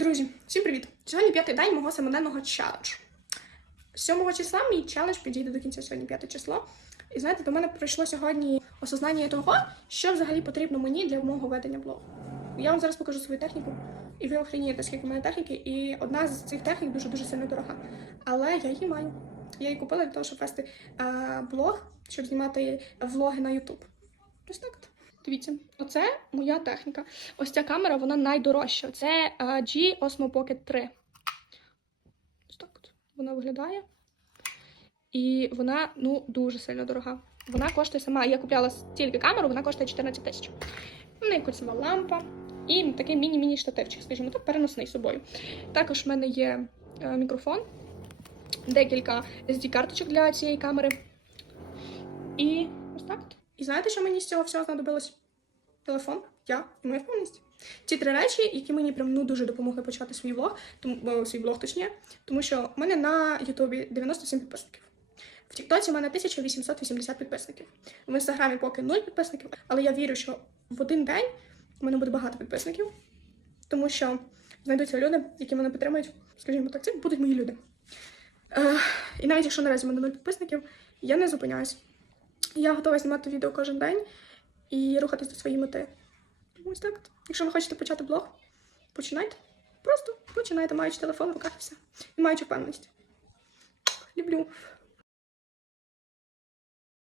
Друзі, всім привіт! Сьогодні п'ятий день мого семиденного челенджу. 7 числа мій челендж підійде до кінця сьогодні п'яте число. І знаєте, до мене прийшло сьогодні осознання того, що взагалі потрібно мені для мого ведення блогу. Я вам зараз покажу свою техніку, і ви охренієте, скільки в мене техніки, і одна з цих технік дуже-дуже сильно дорога. Але я її маю. Я її купила для того, щоб вести е, блог, щоб знімати влоги на YouTube. Ось так. Дивіться, оце моя техніка. Ось ця камера, вона найдорожча. Це е, G Osmo Pocket 3. Ось так от вона виглядає. І вона ну дуже сильно дорога. Вона коштує сама. Я купляла тільки камеру, вона коштує 14 тисяч. В неї кольцева лампа і такий міні-міні штативчик, скажімо так, переносний з собою. Також в мене є е, мікрофон, декілька SD-карточок для цієї камери. І ось так. от. І знаєте, що мені з цього всього знадобилось? Телефон, я і моя впевненість. Ці три речі, які мені прям ну дуже допомогли почати свій влог, тому свій блог точніше, тому що в мене на Ютубі 97 підписників. В Тіктоці в мене 1880 підписників. В інстаграмі поки 0 підписників, але я вірю, що в один день у мене буде багато підписників, тому що знайдуться люди, які мене підтримують. Скажімо так, це будуть мої люди. Е, і навіть якщо наразі в мене 0 підписників, я не зупиняюсь. Я готова знімати відео кожен день і рухатись до своєї мети. Ось так. Якщо ви хочете почати блог, починайте. Просто починайте, маючи телефон в руках і все. І маючи впевненість. Люблю.